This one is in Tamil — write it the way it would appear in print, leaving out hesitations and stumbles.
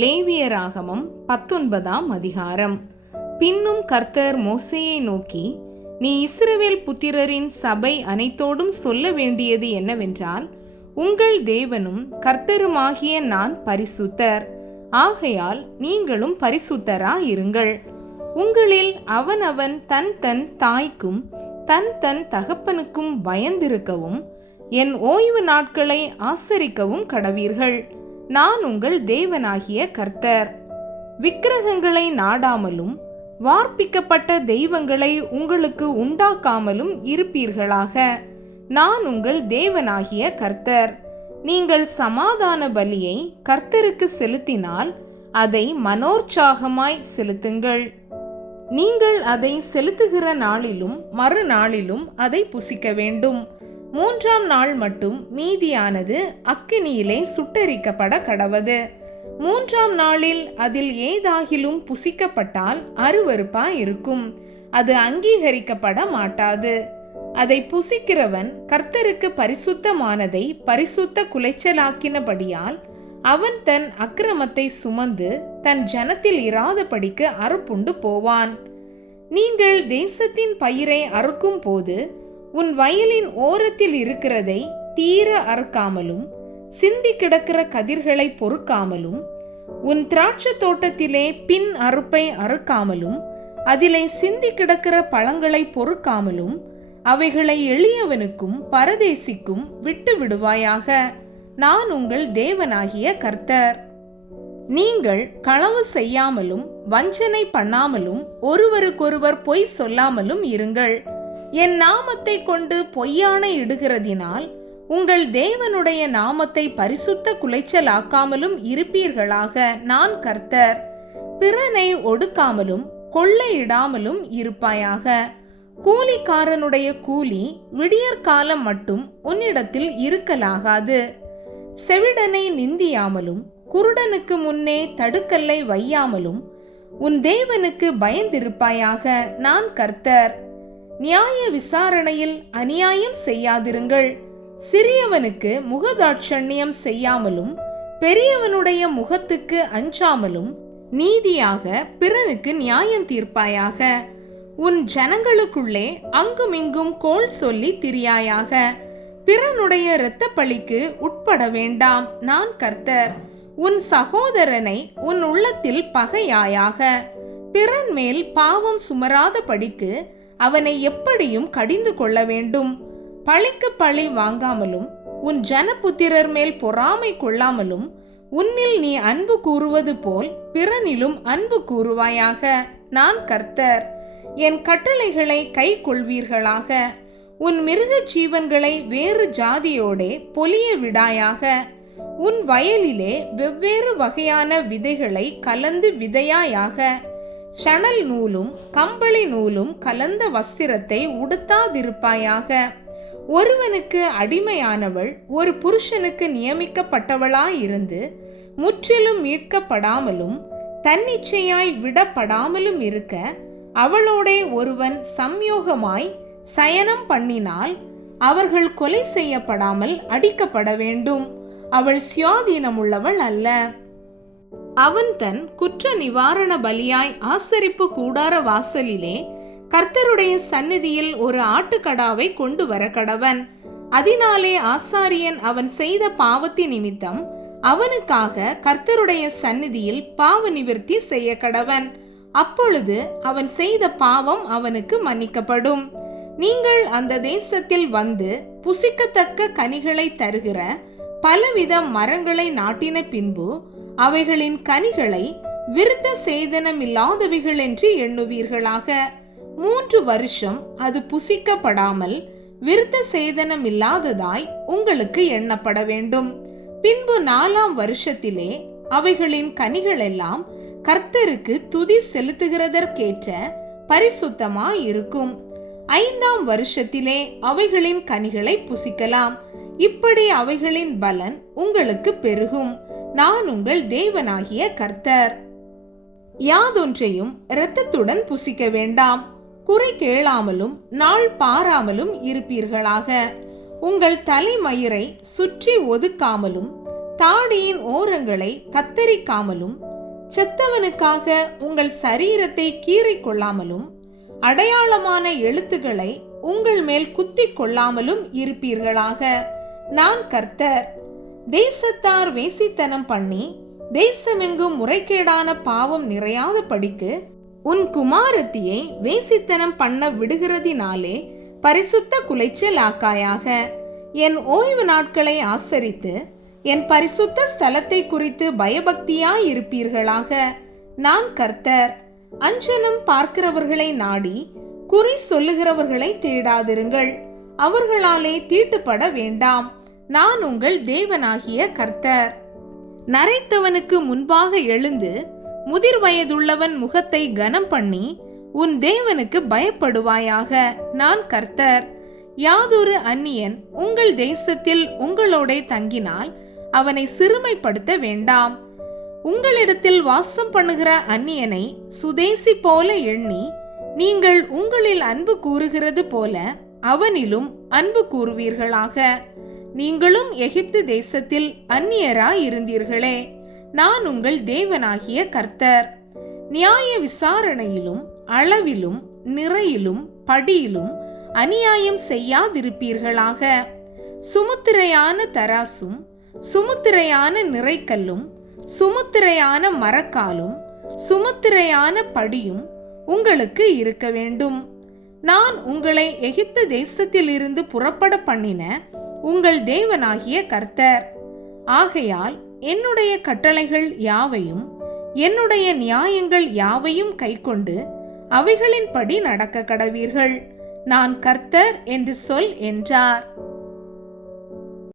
லேவியராகமம் 19ஆம் அதிகாரம். பின்னும் கர்த்தர் மோசேயை நோக்கி, நீ இஸ்ரவேல் புத்திரரின் சபை அனைத்தோடும் சொல்ல வேண்டியது என்னவென்றால், உங்கள் தேவனும் கர்த்தருமாகிய நான் பரிசுத்தர், ஆகையால் நீங்களும் பரிசுத்தராயிருங்கள். உங்களில் அவனவன் தன் தன் தாய்க்கும் தன் தன் தகப்பனுக்கும் பயந்திருக்கவும் என் ஓய்வு நாட்களை ஆசரிக்கவும் கடவீர்கள். நான் உங்கள் தேவனாகிய கர்த்தர். விக்கிரகங்களை நாடாமலும் வார்ப்பிக்கப்பட்ட தெய்வங்களை உங்களுக்கு உண்டாக்காமலும் இருப்பீர்களாக. நான் உங்கள் தேவனாகிய கர்த்தர். நீங்கள் சமாதான பலியை கர்த்தருக்கு செலுத்தினால் அதை மனோற்சாகமாய் செலுத்துங்கள். நீங்கள் அதை செலுத்துகிற நாளிலும் மறுநாளிலும் அதை புசிக்க வேண்டும். 3ஆம் நாள் மட்டும் மீதியானது அக்கினியிலே சுட்டெரிக்கப்பட கடவது. 3ஆம் நாளில் அதில் ஏதாகிலும் புசிக்கப்பட்டால் அருவருப்பாயிருக்கும், அது அங்கீகரிக்கப்பட மாட்டாது. அதை புசிக்கிறவன் கர்த்தருக்கு பரிசுத்தமானதை பரிசுத்த குலைச்சலாக்கினபடியால் அவன் தன் அக்கிரமத்தை சுமந்து தன் ஜனத்தில் இராதபடிக்கு அறுப்புண்டு போவான். நீங்கள் தேசத்தின் பயிரை அறுக்கும் போது உன் வயலின் ஓரத்தில் இருக்கிறதை தீர அறுக்காமலும் சிந்தி கிடக்கிற கதிர்களை பொறுக்காமலும் உன் திராட்சை தோட்டத்திலே பின் அறுப்பை அறுக்காமலும் அதிலே சிந்தி கிடக்கிற பழங்களை பொறுக்காமலும் அவைகளை எளியவனுக்கும் பரதேசிக்கும் விட்டு விடுவாயாக. நான் உங்கள் தேவனாகிய கர்த்தர். நீங்கள் களவு செய்யாமலும் வஞ்சனை பண்ணாமலும் ஒருவருக்கொருவர் பொய் சொல்லாமலும் இருங்கள். என் நாமத்தை கொண்டு பொய்யானை இடுகிறதினால் உங்கள் தேவனுடைய நாமத்தை பரிசுத்த குலைச்சலாக்காமலும் இருப்பீர்களாக. நான் கர்த்தர். பிறனை ஒடுக்காமலும் கொள்ளையிடாமலும் இருப்பாயாக. கூலிக்காரனுடைய கூலி விடியற்காலம் மட்டும் உன்னிடத்தில் இருக்கலாகாது. செவிடனை நிந்தியாமலும் குருடனுக்கு முன்னே தடுக்கல்லை வையாமலும் உன் தேவனுக்கு பயந்திருப்பாயாக. நான் கர்த்தர். நியாய விசாரணையில் அநியாயம் செய்யாதிருங்கள். சிறியவனுக்கு முகதாட்சண்யம் செய்யாமலும் பெரியவனுடைய முகத்துக்கு அஞ்சாமலும் நீதியாக பிறனுக்கு நியாயம் தீர்ப்பாயாக. உன் ஜனங்களுக்குள்ளே அங்குமிங்கும் கோள் சொல்லி திரியாயாக. பிறனுடைய இரத்தப்பழிக்கு உட்பட வேண்டாம். நான் கர்த்தர். உன் சகோதரனை உன் உள்ளத்தில் பகையாயாக. பிறன் மேல் பாவம் சுமராத படிக்கு அவனை எப்படியும் கடிந்து கொள்ள வேண்டும். பழிக்கு பழி வாங்காமலும் உன் ஜனபுத்திரர் மேல் பொறாமை கொள்ளாமலும் உன்னில் நீ அன்பு கூறுவது போல் பிறனிலும் அன்பு கூறுவாயாக. நான் கர்த்தர். என் கட்டளைகளை கை கொள்வீர்களாக. உன் மிருக ஜீவன்களை வேறு ஜாதியோடே பொலிய விடாயாக. உன் வயலிலே வெவ்வேறு வகையான விதைகளை கலந்து விதையாயாக. சணல் நூலும் கம்பளி நூலும் கலந்த வஸ்திரத்தை உடுத்தாதிருப்பாயாக. ஒருவனுக்கு அடிமையானவள் ஒரு புருஷனுக்கு நியமிக்கப்பட்டவளாயிருந்து முற்றிலும் மீட்கப்படாமலும் தன்னிச்சையாய் விடப்படாமலும் இருக்க அவளோடே ஒருவன் சம்யோகமாய் சயனம் பண்ணினால் அவர்கள் கொலை செய்யப்படாமல் அடிக்கப்பட வேண்டும். அவள் சுயாதீனமுள்ளவள் அல்ல. அவன் தன் குற்ற நிவாரண பலியாய் ஆசரிப்பு கூடார வாசலிலே கர்த்தருடைய சந்நிதியில் ஒரு ஆட்டுக்கடாவை கொண்டு வர கடவன். அதனாலே ஆசாரியன் அவன் செய்த பாவத்தின் நிமித்தம் அவனுக்காக கர்த்தருடைய சந்நிதியில் பாவ நிவர்த்தி செய்ய கடவன். அப்பொழுது அவன் செய்த பாவம் அவனுக்கு மன்னிக்கப்படும். நீங்கள் அந்த தேசத்தில் வந்து புசிக்கத்தக்க கனிகளை தருகிற பலவித மரங்களை நாட்டின பின்பு அவைகளின் கனிகளை விருத்த சேதனமில்லாதவைகள் என்று எண்ணுவீர்களாக. 3 வருஷம் அது புசிக்கப்படாமல் விருத்த சேதனமில்லாததாய் உங்களுக்கு எண்ணப்பட வேண்டும். பின்பு 4ஆம் வருஷத்திலே அவைகளின் கனிகளெல்லாம் கர்த்தருக்கு துதி செலுத்துகிறதற்கேற்ற பரிசுத்தமாயிருக்கும். 5ஆம் வருஷத்திலே அவைகளின் கனிகளை புசிக்கலாம். இப்படி அவைகளின் பலன் உங்களுக்கு பெருகும். நான் உங்கள் தேவனாகிய கர்த்தர். யாதொன்றையும் இரத்தத்துடன் புசிக்க வேண்டாம். குறை கேளாமலும் நாள் பாராமலும் இருப்பீர்களாக. உங்கள் தலைமயிரை சுற்றி ஒதுக்காமலும் தாடியின் ஓரங்களை கத்தரிக்காமலும் செத்தவனுக்காக உங்கள் சரீரத்தை கீறிக் கொள்ளாமலும் அடையாளமான எழுத்துக்களை உங்கள் மேல் குத்திக் கொள்ளாமலும் இருப்பீர்களாக. நான் கர்த்தர். தேசத்தார் வேசித்தனம் பண்ணி தேசமெங்கும் முறைகேடான பாவம் நிறையாத படிக்கு உன் குமாரத்தியை வேசித்தனம் பண்ண விடுகிறதினாலே பரிசுத்த குலைச்சல் ஆக்காயாக. என் ஓய்வு நாட்களை ஆசரித்து என் பரிசுத்த ஸ்தலத்தை குறித்து பயபக்தியாய் இருப்பீர்களாக. நான் கர்த்தர். அஞ்சனம் பார்க்கிறவர்களை நாடி குறி சொல்லுகிறவர்களை தேடாதிருங்கள், அவர்களாலே தீட்டுப்பட வேண்டாம். நான் உங்கள் தேவனாகிய கர்த்தர். நரைத்தவனுக்கு முன்பாக எழுந்து முதிர் வயதுள்ளவன் முகத்தை கனம் பண்ணி உன் தேவனுக்கு பயப்படுவாயாக. நான் கர்த்தர். யாதொரு அந்நியன் உங்கள் தேசத்தில் உங்களோட தங்கினால் அவனை சிறுமைப்படுத்த வேண்டாம். உங்களிடத்தில் வாசம் பண்ணுகிற அந்நியனை சுதேசி போல எண்ணி நீங்கள் உங்களில் அன்பு கூறுகிறது போல அவனிலும் அன்பு கூறுவீர்களாக. நீங்களும் எகிப்து தேசத்தில் அந்நியராய் இருந்தீர்களே. நான் உங்கள் தேவனாகிய கர்த்தர். நியாய விசாரணையிலும் அளவிலும் நிறையிலும் படியிலும் அநியாயம் செய்யாதிருப்பீர்களாக. சுமுத்திரையான தராசும் சுமுத்திரையான நிறைக்கல்லும் சுமுத்திரையான மரக்காலும் சுமுத்திரையான படியும் உங்களுக்கு இருக்க வேண்டும். நான் உங்களை எகிப்து தேசத்தில் இருந்து புறப்பட பண்ணின உங்கள் தேவனாகிய கர்த்தர். ஆகையால் என்னுடைய கட்டளைகள் யாவையும் என்னுடைய நியாயங்கள் யாவையும் கைக்கொண்டு அவைகளின்படி நடக்க கடவீர்கள். நான் கர்த்தர் என்று சொல் என்றார்.